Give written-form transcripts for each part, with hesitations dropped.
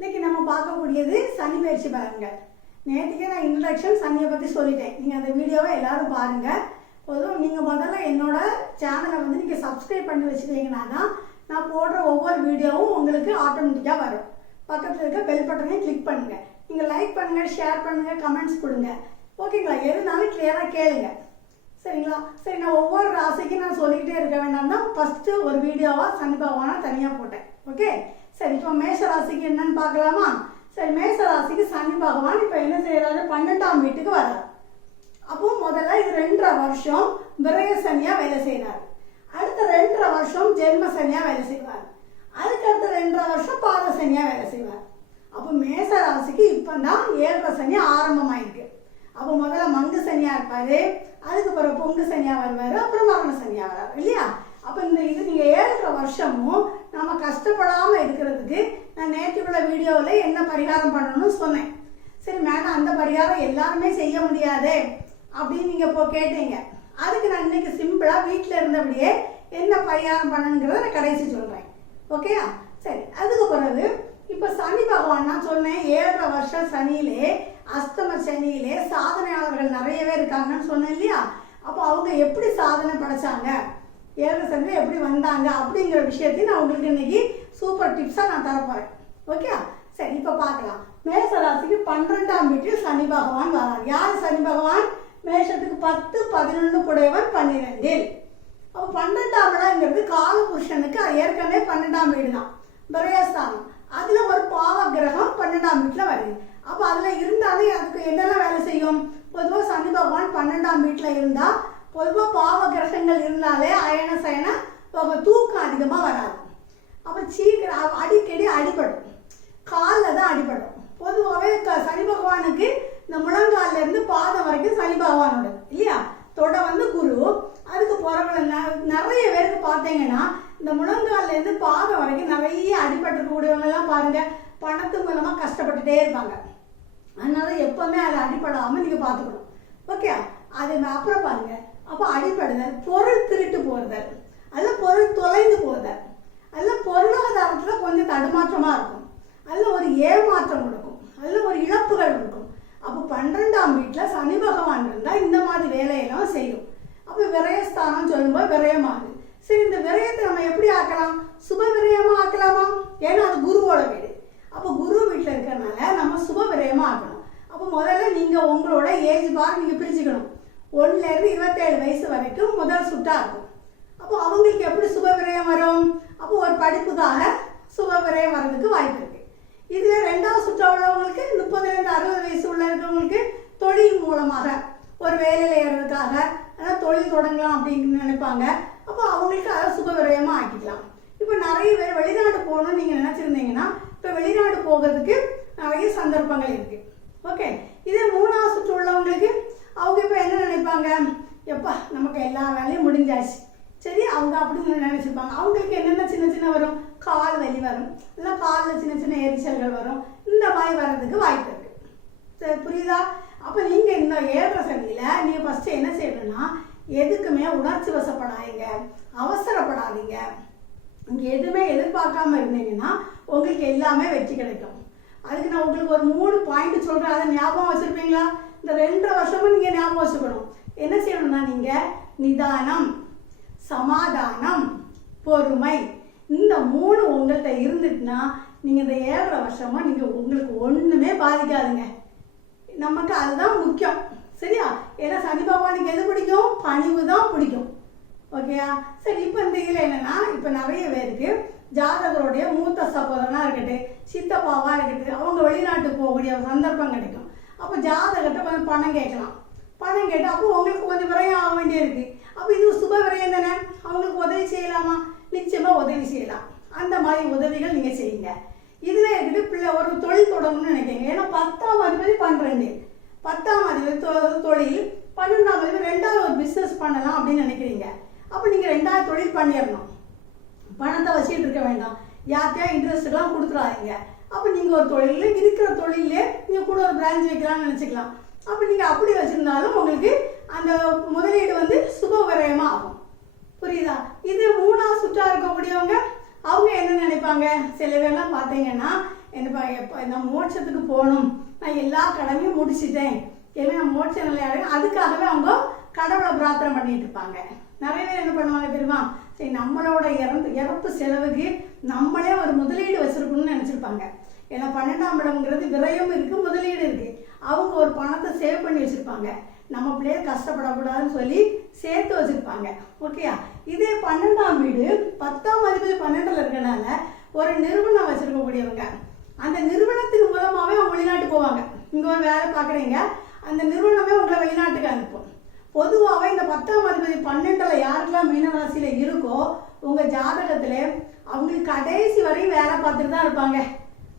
இன்னைக்கு நம்ம பார்க்கக்கூடியது சனி பயிற்சி பலன்கள். நேற்றுக்கே நான் இன்ட்ரடக்ஷன் சனியை பற்றி சொல்லிட்டேன். நீங்கள் அந்த வீடியோவை எல்லாரும் பாருங்கள். பொதுவாக நீங்கள் முதல்ல என்னோட சேனலை வந்து நீங்கள் சப்ஸ்கிரைப் பண்ணி வச்சுக்கிட்டீங்கன்னா தான் நான் போடுற ஒவ்வொரு வீடியோவும் உங்களுக்கு ஆட்டோமேட்டிக்காக வரும். பக்கத்தில் இருக்க பெல் பட்டனையும் கிளிக் பண்ணுங்கள். நீங்கள் லைக் பண்ணுங்கள், ஷேர் பண்ணுங்கள், கமெண்ட்ஸ் கொடுங்க. ஓகேங்களா? எதுனாலும் கிளியராக கேளுங்க. சரிங்களா? சரி, நான் ஒவ்வொரு ராசிக்கும் நான் சொல்லிக்கிட்டே இருக்க வேண்டாம் தான் ஃபஸ்ட்டு ஒரு வீடியோவாக சனி பகவானை தனியாக போட்டேன். ஓகே, சரி. இப்போ மேஷ ராசிக்கு என்னன்னு பார்க்கலாமா? சரி, மேஷ ராசிக்கு சனி பகவான் இப்போ என்ன செய்யறாரு? 12ஆம் வீட்டுக்கு வர்றார். அப்போ முதல்ல இது 2.5 வருஷம் விரய சனியா வேலை செய்யறாரு. அடுத்த 2.5 வருஷம் ஜென்ம சனியா வேலை செய்வார். அதுக்கு அடுத்த 2.5 வருஷம் பாத சனியா வேலை செய்வார். அப்போ மேஷ ராசிக்கு இப்பதான் 7.5 சனி ஆரம்பமாயிருக்கு. அப்போ முதல்ல மங்கு சனியா இருப்பாரு, அதுக்கு பிறகு பொங்கு சனியா வருவாரு, அப்புறம் மரண சனியா வராரு இல்லையா? அப்போ இந்த இது நீங்கள் 7.5 வருஷமும் நம்ம கஷ்டப்படாம இருக்கிறதுக்கு நான் நேற்றுக்குள்ள வீடியோவில் என்ன பரிகாரம் பண்ணணும்னு சொன்னேன். சரி மேடம், அந்த பரிகாரம் எல்லாருமே செய்ய முடியாதே அப்படின்னு நீங்கள் இப்போ கேட்டீங்க. அதுக்கு நான் இன்னைக்கு சிம்பிளாக வீட்டில் இருந்தபடியே என்ன பரிகாரம் பண்ணணுங்கிறத நான் கடைசி சொல்கிறேன். ஓகேயா? சரி, அதுக்கு பிறகு இப்போ சனி பகவான் நான் சொன்னேன் 7.5 வருஷம் சனியிலே அஷ்டம சனியிலே சாதனையாளர்கள் நிறையவே இருக்காங்கன்னு சொன்னேன் இல்லையா? அப்போ அவங்க எப்படி சாதனை படைச்சாங்க, 7 சனியில் எப்படி வந்தாங்க அப்படிங்கிற விஷயத்தையும் நான் உங்களுக்கு இன்னைக்கு சூப்பர் டிப்ஸாக நான் தரப்போகிறேன். ஓகே, சரி. இப்போ பார்க்கலாம். மேஷ ராசிக்கு 12ஆம் வீட்டில் சனி பகவான் வரார். யார் சனி பகவான்? மேஷத்துக்கு 10, 11 குடையவன் 12. அப்போ 12ஆம் இடங்கிறது காலபுருஷனுக்கு ஏற்கனவே 12ஆம் வீடு தான், விரயஸ்தானம். அதில் ஒரு பாவ கிரகம் 12ஆம் வீட்டில் வருது. அப்போ அதில் இருந்தாலே அதுக்கு என்னெல்லாம் வேலை செய்யும்? பொதுவாக சனி பகவான் 12ஆம் வீட்டில் இருந்தால் பொதுவாக பாவ கிரகங்கள் இருந்தாலே அயன சயன தூக்கம் அதிகமாக வராது. அப்போ சீக்கிரம் அடிக்கடி அடிபடும், காலில் தான் அடிபடும். பொதுவாகவே சனி பகவானுக்கு இந்த முழங்காலில் இருந்து பாதம் வரைக்கும் சனி பகவானோட இல்லையா? தொடை வந்து குரு. அதுக்கு பிறகு நிறைய பேருக்கு பார்த்தீங்கன்னா இந்த முழங்காலில் இருந்து பாதம் வரைக்கும் நிறைய அடிபட்டுக்கூடியவங்கெல்லாம் பாருங்க, பணத்து மூலமாக கஷ்டப்பட்டுட்டே இருப்பாங்க. அதனால எப்பவுமே அதை அடிபடாமல் நீங்கள் பார்த்துக்கணும். ஓகே, அது அப்புறம் பாருங்க. அப்போ அடிபடுதல், பொருள் திருட்டு போடுதல், அதில் பொருள் தொலைந்து போதல், அதில் பொருளாதாரத்தில் கொஞ்சம் தடுமாற்றமாக இருக்கும், அதில் ஒரு ஏமாற்றம் இருக்கும், அதில் ஒரு இழப்புகள் இருக்கும். அப்போ 12ஆம் வீட்டில் சனி பகவான் இருந்தால் இந்த மாதிரி வேலையெல்லாம் செய்யும். அப்போ விரயஸ்தானம் சொல்லும்போது விரயமாகுது. சரி, இந்த விரயத்தை நம்ம எப்படி ஆக்கலாம்? சுப விரயமாக ஆக்கலாமா? ஏன்னா அது குருவோட வீடு. அப்போ குரு வீட்டில் இருக்கிறதுனால நம்ம சுப விரயமாக ஆக்கணும். அப்போ முதல்ல நீங்கள் உங்களோட ஏஜ் பார் நீங்கள் பிரிச்சுக்கணும். 1லேருந்து 27 வயசு வரைக்கும் முதல் சுட்டாக இருக்கும். அப்போ அவங்களுக்கு எப்படி சுப விரயம் வரும்? அப்போ ஒரு படிப்புக்காக சுப விரயம் வர்றதுக்கு வாய்ப்பு இருக்குது. இதுவே 2வது சுற்றா உள்ளவங்களுக்கு 30லேருந்து 60 வயசு உள்ள இருக்கிறவங்களுக்கு தொழில் மூலமாக ஒரு வேலையில் ஏறதுக்காக அதாவது தொழில் தொடங்கலாம் அப்படின்னு நினைப்பாங்க. அப்போ அவங்களுக்கு அதை சுப விரயமாக ஆக்கிக்கலாம். இப்போ நிறைய பேர் வெளிநாடு போகணும்னு நீங்கள் நினச்சிருந்தீங்கன்னா இப்போ வெளிநாடு போகிறதுக்கு நிறைய சந்தர்ப்பங்கள் இருக்குது. ஓகே, இதே 3வது சுற்று உள்ளவங்களுக்கு அவங்க இப்போ என்ன நினைப்பாங்க? எப்பா நமக்கு எல்லா வேலையும் முடிஞ்சாச்சு, சரி, அவங்க அப்படின்னு நினச்சிருப்பாங்க. அவங்களுக்கு என்னென்ன சின்ன சின்ன வரும்? கால் வலி வரும், இல்லை காலில் சின்ன சின்ன எரிச்சல்கள் வரும். இந்த மாதிரி வர்றதுக்கு வாய்ப்பு இருக்குது. சரி, புரியுதா? அப்போ நீங்கள் இந்த 7.5 சனியில் நீங்கள் ஃபஸ்ட்டு என்ன செய்யணும்னா, எதுக்குமே உணர்ச்சி வசப்படாதீங்க, அவசரப்படாதீங்க. இங்கே எதுவுமே எதிர்பார்க்காம இருந்தீங்கன்னா உங்களுக்கு எல்லாமே வெற்றி கிடைக்கும். அதுக்கு நான் உங்களுக்கு ஒரு 3 பாயிண்ட் சொல்கிறேன், அதை ஞாபகம் வச்சுருப்பீங்களா? இந்த 2.5 வருஷமும் நீங்கள் ஞாபகம் வச்சுக்கணும். என்ன செய்யணும்னா, நீங்கள் நிதானம், சமாதானம், பொறுமை, இந்த 3 உங்கள்கிட்ட இருந்துட்டுனா நீங்கள் இந்த 7.5 வருஷமாக நீங்கள் உங்களுக்கு ஒன்றுமே பாதிக்காதுங்க. நமக்கு அதுதான் முக்கியம், சரியா? ஏன்னா சனி பகவானுக்கு எது பிடிக்கும்? பணிவு தான் பிடிக்கும். ஓகேயா? சரி, இப்போ இந்த இதில் என்னென்னா, இப்போ நிறைய பேருக்கு ஜாதகருடைய மூத்த சகோதரனாக இருக்கட்டும், சித்தப்பாவாக இருக்கட்டும், அவங்க வெளிநாட்டுக்கு போகக்கூடிய சந்தர்ப்பம் கிடைக்கும். அப்போ ஜாதகத்தை கொஞ்சம் பணம் கேட்கலாம். பணம் கேட்டு அப்போ உங்களுக்கு கொஞ்சம் விரயம் ஆக வேண்டியிருக்கு. அப்போ இது சுப விரயம் தானே, அவங்களுக்கு உதவி செய்யலாமா? நிச்சயமாக உதவி செய்யலாம். அந்த மாதிரி உதவிகள் நீங்கள் செய்யுங்க. இதில் இருக்குது பிள்ளை ஒரு தொழில் தொடங்கணும்னு நினைக்கிறீங்க. ஏன்னா 10ஆம் அதிபதி 12, 10ஆம் அதிபதி தொழில், 12ஆம் அதிபதி 2வது ஒரு பிஸ்னஸ் பண்ணலாம் அப்படின்னு நினைக்கிறீங்க. அப்போ நீங்கள் 2வது தொழில் பண்ணிடணும். பணத்தை வச்சுட்டு இருக்க வேண்டாம், யார்கிட்டயா இன்ட்ரெஸ்ட்டுக்கெல்லாம் கொடுத்துடாதீங்க. அப்போ நீங்கள் ஒரு தொழிலில் இருக்கிற தொழிலே நீங்கள் கூட ஒரு பிரான்ச் வைக்கலாம்னு நினச்சிக்கலாம். அப்போ நீங்கள் அப்படி வச்சுருந்தாலும் உங்களுக்கு அந்த முதலீடு வந்து சுப விரயமாக ஆகும். புரியுதா? இது 3வது சுற்றா இருக்கக்கூடியவங்க அவங்க என்ன நினைப்பாங்க, சில பேர்லாம் பார்த்தீங்கன்னா என்னப்பா எப்போ நான் மோட்சத்துக்கு போகணும், நான் எல்லா கடமையும் முடிச்சிட்டேன், ஏன்னா நான் மோட்ச நிலையாக, அதுக்காகவே அவங்க கடவுளை பிரார்த்தனை பண்ணிட்டு இருப்பாங்க. நிறைய பேர் என்ன பண்ணுவாங்க தெரியுமா, சரி நம்மளோட இறப்பு செலவுக்கு நம்மளே ஒரு முதலீடு வச்சிருக்கணும்னு நினச்சிருப்பாங்க. ஏன்னா 12ஆம் இடம்ங்கிறது விரயம் இருக்குது, முதலீடு இருக்குது. அவங்க ஒரு பணத்தை சேவ் பண்ணி வச்சுருப்பாங்க, நம்ம பிள்ளைய கஷ்டப்படக்கூடாதுன்னு சொல்லி சேர்த்து வச்சுருப்பாங்க. ஓகேயா? இதே 12ஆம் வீடு 10ஆம் அதிபதி 12ல் இருக்கனால ஒரு நிறுவனம் வச்சுருக்கக்கூடியவங்க, அந்த நிறுவனத்தின் மூலமாகவே அவங்க வெளிநாட்டு போவாங்க. இங்கே ஒரு வேலை பார்க்குறீங்க, அந்த நிறுவனமே உங்களை வெளிநாட்டுக்கு அனுப்பும். பொதுவாகவே இந்த 10ஆம் அதிபதி 12ல் யாருக்கெல்லாம் மீனராசியில் இருக்கோ உங்கள் ஜாதகத்தில் அவங்களுக்கு கடைசி வரையும் வேலை பார்த்துட்டு தான் இருப்பாங்க.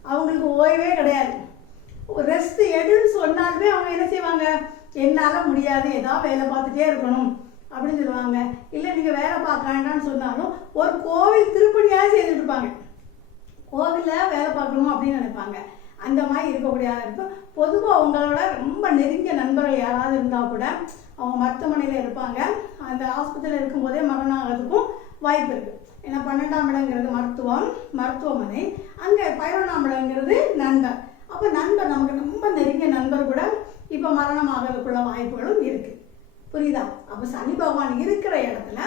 அவங்களுக்கு ஓய்வே கிடையாது. ரெஸ்ட் எடுன்னு சொன்னாலுமே அவங்க என்ன செய்வாங்க, என்னால் முடியாது, ஏதாவது வேலை பார்த்துட்டே இருக்கணும் அப்படின்னு சொல்லுவாங்க. இல்லை நீங்கள் வேலை பார்க்க வேண்டாம்னு சொன்னாலும் ஒரு கோவில் திருப்பணியாக செய்துட்டு இருப்பாங்க, கோவிலில் வேலை பார்க்கணும் அப்படின்னு நினைப்பாங்க. அந்த மாதிரி இருக்கக்கூடிய இருக்கும். பொதுவாக அவங்களோட ரொம்ப நெருங்கிய நண்பர்கள் யாராவது இருந்தால் கூட அவங்க மருத்துவமனையில் இருப்பாங்க, அந்த ஆஸ்பத்திரியில் இருக்கும்போதே மரணம் ஆகிறதுக்கும் வாய்ப்பு இருக்குது. ஏன்னா 12ஆம் இடங்கிறது மருத்துவமனை, அங்கே 11ஆம் இடங்கிறது நண்பர். அப்போ நண்பர் நமக்கு ரொம்ப நெருங்கிய நண்பர் கூட இப்போ மரணம் ஆகிறதுக்குள்ள வாய்ப்புகளும் இருக்குது. புரியுதா? அப்போ சனி பகவான் இருக்கிற இடத்துல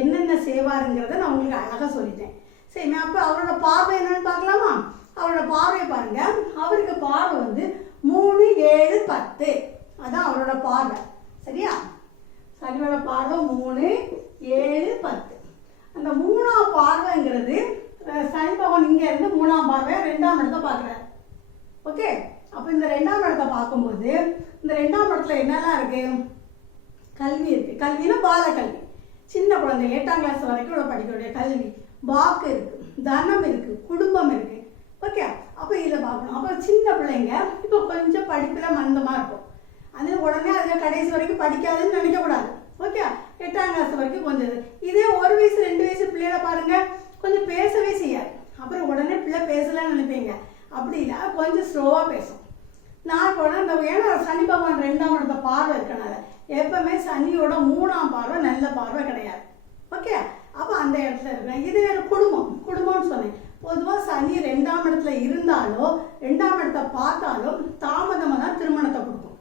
என்னென்ன செய்வாருங்கிறத நான் உங்களுக்கு அழகாக சொல்லிட்டேன். சரி, அப்போ அவரோட பார்வை என்னன்னு பார்க்கலாமா? அவரோட பார்வையை பாருங்க. அவருக்கு பார்வை வந்து 3, 7, 10, அதான் அவரோட பார்வை. சரியா? சனியோட பார்வை 3, 7, 10. அந்த 3ஆம் பார்வைங்கிறது சனி பகவான் இங்கே இருந்து 3ஆம் பார்வை 2ஆம் இடத்தை பார்க்குறாரு. ஓகே, அப்போ இந்த 2ஆம் இடத்தை பார்க்கும்போது இந்த 2ஆம் இடத்துல என்னெல்லாம் இருக்கு? கல்வி இருக்கு. கல்வினா பால கல்வி, சின்ன குழந்தை 8ஆம் கிளாஸ் வரைக்கும் உள்ள படிக்கக்கூடிய கல்வி. வாக்கு இருக்கு, தனம் இருக்கு, குடும்பம் இருக்கு. ஓகே, அப்போ இதில் பார்க்கணும். அப்போ சின்ன பிள்ளைங்க இப்போ கொஞ்சம் படிப்பில் மந்தமாக இருக்கும், அதில் உடனே அதில் கடைசி வரைக்கும் படிக்காதுன்னு நினைக்கக்கூடாது. ஓகே, 8ஆம் கிளாஸ் வரைக்கும் கொஞ்சம். இதே 1 வயசு 2 வயசு பிள்ளைகளை பாருங்க, கொஞ்சம் பேசவே செய்யாது. அப்புறம் உடனே பிள்ளை பேசலான்னு நினைப்பீங்க, அப்படி இல்லை, கொஞ்சம் ஸ்லோவாக பேசும். நான் கூட இந்த ஏன்னா சனி பகவான் 2ஆம் இடத்த பார்வை இருக்கனால எப்பவுமே சனியோட 3ஆம் பார்வை நல்ல பார்வை கிடையாது. ஓகே, அப்போ அந்த இடத்துல இருக்கேன். இது வேறு குடும்பம்னு சொன்னேன். பொதுவாக சனி 2ஆம் இடத்துல இருந்தாலோ 2ஆம் இடத்தை பார்த்தாலும் தாமதமாக தான் திருமணத்தை கொடுக்கும்.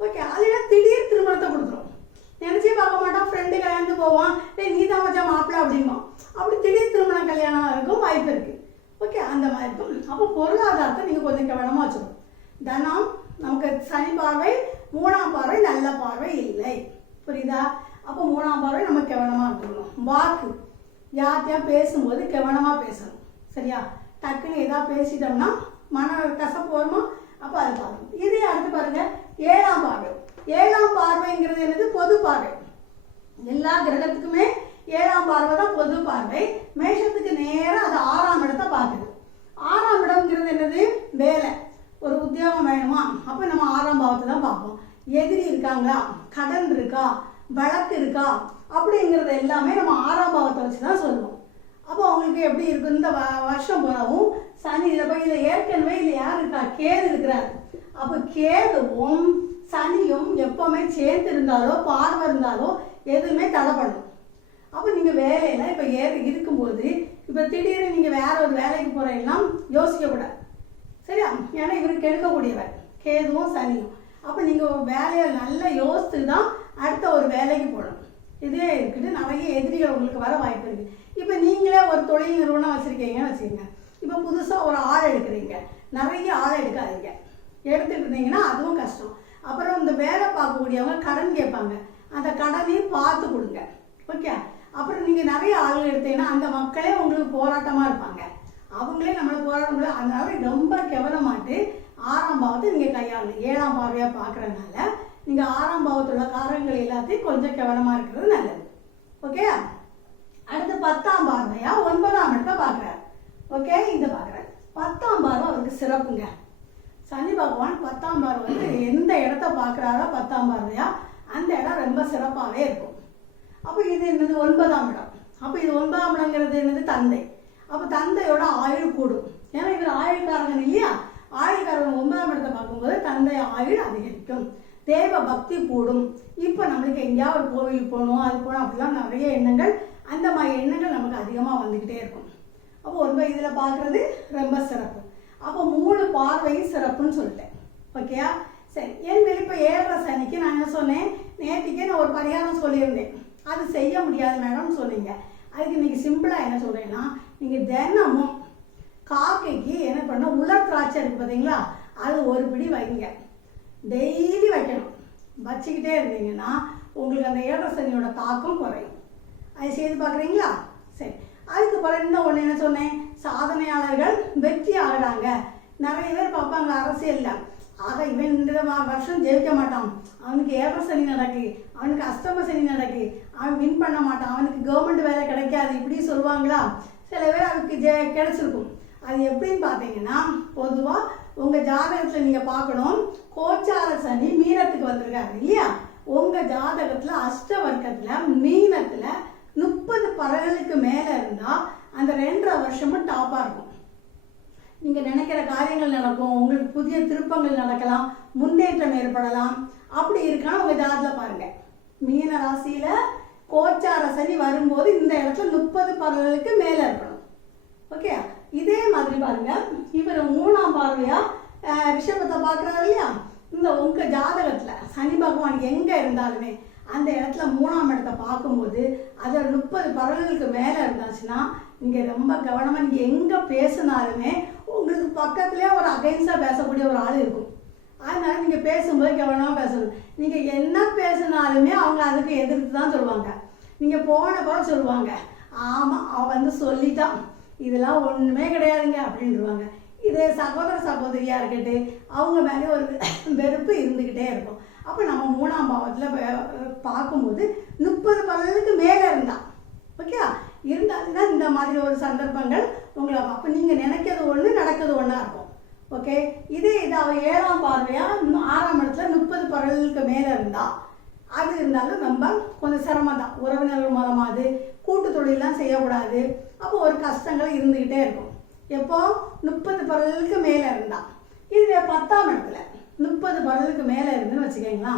ஓகே, அதுனா திடீர் திருமணத்தை கொடுத்துரும். நினச்சே பார்க்க மாட்டான், ஃப்ரெண்டு கல்யாணத்து போவான், நீ தான் வச்சா மாப்பிள்ள அப்படிமா, அப்படி திடீர் திருமணம் கல்யாணம் இருக்கும் வாய்ப்பு இருக்குது. ஓகே, அந்த மாதிரி இருக்கும். அப்போ பொருளாதாரத்தை நீங்கள் கொஞ்சம் கவனமாக வச்சுக்கணும். தனம் நமக்கு சனி பார்வை 3ஆம் பார்வை நல்ல பார்வை இல்லை. புரியுதா? அப்போ 3ஆம் பார்வை நம்ம கவனமாக இருக்கணும். வாக்கு யார்கிட்டயா பேசும்போது கவனமாக பேசணும். சரியா? டக்குன்னு ஏதாவது பேசிட்டோம்னா மன கசப்பு வருமா, அப்போ அது பார்க்கணும். இதே அடுத்து பாருங்க 7ஆம் பார்வை. 7ஆம் பார்வைங்கிறது என்னது? பொது பார்வை. எல்லா கிரகத்துக்குமே 7ஆம் பார்வை தான் பொது பார்வை. மேஷத்துக்கு நேரம் அது 6ஆம் இடத்தை பார்க்குது. 6ஆம் இடம்ங்கிறது என்னது? வேலை, ஒரு உத்தியோகம் வேணுமா, அப்போ நம்ம 6ஆம் பாவத்தை தான் பார்ப்போம். எதிரி இருக்காங்களா, கடன் இருக்கா, வழக்கு இருக்கா, அப்படிங்கிறது எல்லாமே நம்ம 6ஆம் பாவத்தை வச்சு தான் சொல்லுவோம். அப்போ அவங்களுக்கு எப்படி இருக்கும்? இந்த வருஷம் போகவும் சனி இதில் போய் இதில் ஏற்கனவே இல்லை யார் இருக்கா? கேது இருக்கிறார். அப்போ கேதுவும் சனியும் எப்போவுமே சேர்த்து இருந்தாலோ பார்வை இருந்தாலோ எதுவுமே தடைப்படும். அப்போ நீங்கள் வேலையில் இப்போ இருக்கும்போது இப்போ திடீர்னு நீங்கள் வேற ஒரு வேலைக்கு போகிறீங்கன்னா யோசிக்கக்கூடாது. சரியா? ஏன்னா இவருக்கு எடுக்கக்கூடியவர் கேதுவும் சனியும். அப்போ நீங்கள் ஒரு வேலையை நல்லா யோசித்து தான் அடுத்த ஒரு வேலைக்கு போகணும். இதே இருக்குது, நிறைய எதிரிகள் உங்களுக்கு வர வாய்ப்பு இருக்குது. இப்போ நீங்களே ஒரு தொழில் நிறுவனம் வச்சுருக்கீங்கன்னு வச்சுக்கோங்க. இப்போ புதுசாக ஒரு ஆள் எடுக்கிறீங்க, நிறைய ஆள் எடுக்காதீங்க. எடுத்துகிட்டு இருந்தீங்கன்னா அதுவும் கஷ்டம். அப்புறம் இந்த வேலை பார்க்கக்கூடியவங்க கடன் கேட்பாங்க, அந்த கடனையும் பார்த்து கொடுங்க. ஓகே, அப்புறம் நீங்கள் நிறைய ஆளுகள் எடுத்தீங்கன்னா அந்த மக்களே உங்களுக்கு போராட்டமாக இருப்பாங்க, அவங்களே நம்மளை போராட்டம். அதனால ரொம்ப கவனமாட்டு 6ஆம் பாவத்தை நீங்கள் கையாளணும். 7ஆம் பார்வையாக பார்க்குறதுனால நீங்கள் 6ஆம் பாவத்தோட காரங்கள் எல்லாத்தையும் கொஞ்சம் கவனமாக இருக்கிறது நல்லது. ஓகே, அடுத்து 10ஆம் பார்வையா 9ஆம் இடத்தை பார்க்குறாரு. ஓகே, இதை பார்க்குறாரு. 10ஆம் பார்வை அவருக்கு சிறப்புங்க. சனி பகவான் 10ஆம் பார்வை வந்து எந்த இடத்த பார்க்குறாரோ 10ஆம் பார்வையா அந்த இடம் ரொம்ப சிறப்பாகவே இருக்கும். அப்போ இது என்னது? 9ஆம் இடம். அப்போ இது 9ஆம் இடங்கிறது என்னது? தந்தை. அப்போ தந்தையோட ஆயுள் கூடும். ஏன்னா இவர் ஆயுள்காரகன் இல்லையா? ஆயுள்காரகன் 9ஆம் இடத்தை பார்க்கும்போது தந்தை ஆயுள் அதிகரிக்கும், தேவ பக்தி கூடும். இப்போ நம்மளுக்கு எங்கேயாவது ஒரு கோவிலுக்கு போகணும், அது போகணும், அப்படிலாம் நிறைய எண்ணங்கள், அந்த மாதிரி எண்ணங்கள் நமக்கு அதிகமாக வந்துக்கிட்டே இருக்கும். அப்போ ரொம்ப இதில் பார்க்குறது ரொம்ப சிறப்பு. அப்போ 3 பார்வையும் சிறப்புன்னு சொல்லிட்டேன். ஓகேயா? சரி, என் மேல் இப்போ 7.5 சனிக்கு நான் என்ன சொன்னேன், நேற்றுக்கே நான் ஒரு பரிகாரம் சொல்லியிருந்தேன். அது செய்ய முடியாது மேடம்னு சொன்னீங்க. அதுக்கு இன்றைக்கி சிம்பிளாக என்ன சொல்கிறேன்னா, நீங்கள் தினமும் காக்கைக்கு என்ன பண்ண, உலர் திராட்சை இருக்குது பார்த்தீங்களா, அது ஒரு பிடி வைங்க. டெய்லி வைக்கணும். வச்சுக்கிட்டே இருந்தீங்கன்னா உங்களுக்கு அந்த 7.5 சனியோட தாக்கம் குறையும். அது செய்து பார்க்குறீங்களா? சரி, அதுக்கு பிறகு இன்னும் ஒன்று என்ன சொன்னேன், சாதனையாளர்கள் வெற்றி ஆகிறாங்க. நிறைய பேர் பார்ப்பாங்க அரசியலில், ஆக இவன் இந்த வருஷம் ஜெயிக்க மாட்டான், அவனுக்கு 7.5 சனி நடக்கு, அவனுக்கு அஷ்டம சனி நடக்கு, அவன் வின் பண்ண மாட்டான், அவனுக்கு கவர்மெண்ட் வேலை கிடைக்காது, இப்படி சொல்லுவாங்களா? சில பேர் அதுக்கு கிடைச்சிருக்கும். அது எப்படின்னு பார்த்தீங்கன்னா, பொதுவாக உங்கள் ஜாதகத்தில் நீங்கள் பார்க்கணும், கோச்சார சனி மீனத்துக்கு வந்திருக்காரு இல்லையா? உங்கள் ஜாதகத்தில் அஷ்டவர்க்கத்தில் மீனத்தில் 30 பறவைகளுக்கு மேலே இருந்தால் அந்த 2.5 வருஷமும் டாப்பாக இருக்கும். நீங்கள் நினைக்கிற காரியங்கள் நடக்கும், உங்களுக்கு புதிய திருப்பங்கள் நடக்கலாம், முன்னேற்றம் ஏற்படலாம். அப்படி இருக்கான்னு உங்கள் ஜாதகத்தில் பாருங்கள். மீன ராசியில் கோச்சார சனி வரும்போது இந்த இடத்துல 30 பறவைகளுக்கு மேலே இருக்கணும். ஓகே, இதே மாதிரி பாருங்க, இவர் 3ஆம் பார்வையா ரிஷபத்தை பார்க்குறாரு இல்லையா? இந்த உங்கள் ஜாதகத்தில் சனி பகவான் எங்கே இருந்தாலுமே அந்த இடத்துல 3ஆம் இடத்தை பார்க்கும்போது அதில் 30 பறவைகளுக்கு மேலே இருந்தாச்சுன்னா நீங்கள் ரொம்ப கவனமாக, நீங்கள் எங்கே பேசினாலுமே உங்களுக்கு பக்கத்துலேயே ஒரு அகைன்ஸ்டாக பேசக்கூடிய ஒரு ஆள் இருக்கும். அதனால நீங்கள் பேசும்போது கவனமாக பேசணும். நீங்கள் என்ன பேசினாலுமே அவங்க அதுக்கு எதிர்த்து தான் சொல்லுவாங்க. நீங்கள் போன கூட சொல்லுவாங்க, ஆமாம் அவன் வந்து சொல்லிட்டான், இதெல்லாம் ஒன்றுமே கிடையாதுங்க அப்படின்ட்டுருவாங்க. இதே சகோதர சகோதரியாக இருக்கட்டு அவங்க மேலே ஒரு வெறுப்பு இருந்துக்கிட்டே இருக்கும். அப்போ நம்ம 3ஆம் பாவத்தில் பார்க்கும்போது 30 பறவைகளுக்கு மேலே இருந்தால் ஓகே இருந்தாச்சுன்னா இந்த மாதிரி ஒரு சந்தர்ப்பங்கள் உங்களை, அப்போ நீங்கள் நினைக்கிறது ஒன்று நடக்கிறது ஒன்றா இருக்கும். ஓகே, இதே அவள் 7ஆம் பார்வையாக 6ஆம் இடத்துல 30 பறவைகளுக்கு மேலே இருந்தால் அது இருந்தாலும் ரொம்ப கொஞ்சம் சிரமம் தான். உறவினர்கள் மூலமாவது கூட்டு தொழிலெலாம் செய்யக்கூடாது. அப்போ ஒரு கஷ்டங்கள் இருந்துக்கிட்டே இருக்கும். எப்போ 30 பறவைகளுக்கு மேலே இருந்தால். இதுவே 10ஆம் இடத்துல 30 பறவைகளுக்கு மேலே இருந்துன்னு வச்சுக்கோங்களா,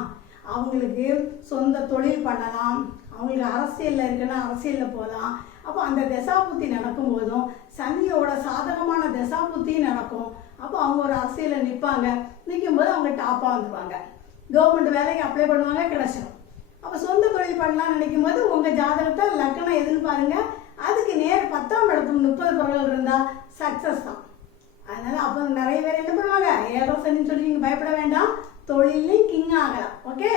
அவங்களுக்கு சொந்த தொழில் பண்ணலாம், அவங்களுக்கு அரசியலில் இருக்குன்னா அரசியலில் போகலாம். அப்போ அந்த தசாபுத்தி நடக்கும் போதும் சனியோட சாதகமான தசாபுத்தி நடக்கும். அப்போ அவங்க ஒரு அரசியலில் நிற்பாங்க. நிற்கும் போது அவங்க டாப்பாக வந்துடுவாங்க. கவர்மெண்ட் வேலைக்கு அப்ளை பண்ணுவாங்க, கிடைச்சிடும். அப்போ சொந்த தொழில் பண்ணலாம்னு நினைக்கும் போது உங்கள் ஜாதகத்தை லக்கணம் எதுன்னு பாருங்கள், அதுக்கு நேர் 10ஆம் இடத்துல 30 பறவைகள் இருந்தால் சக்ஸஸ் தான். அதனால் அப்போ நிறைய பேர் என்ன பண்ணுவாங்க, 7.5 சனின்னு சொல்லி நீங்கள் பயப்பட வேண்டாம், தொழிலையும் கிங் ஆகலாம். ஓகே,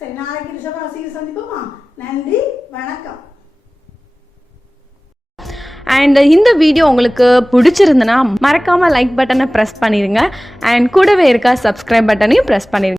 சரி, நாளைக்கு ரிஷபராசிக்கு சந்திப்போமா? நன்றி, வணக்கம். அண்ட் இந்த வீடியோ உங்களுக்கு பிடிச்சிருந்துன்னா மறக்காமல் லைக் பட்டனை ப்ரெஸ் பண்ணிடுங்க. அண்ட் கூடவே இருக்க சப்ஸ்கிரைப் பட்டனையும் ப்ரெஸ் பண்ணிடுங்க.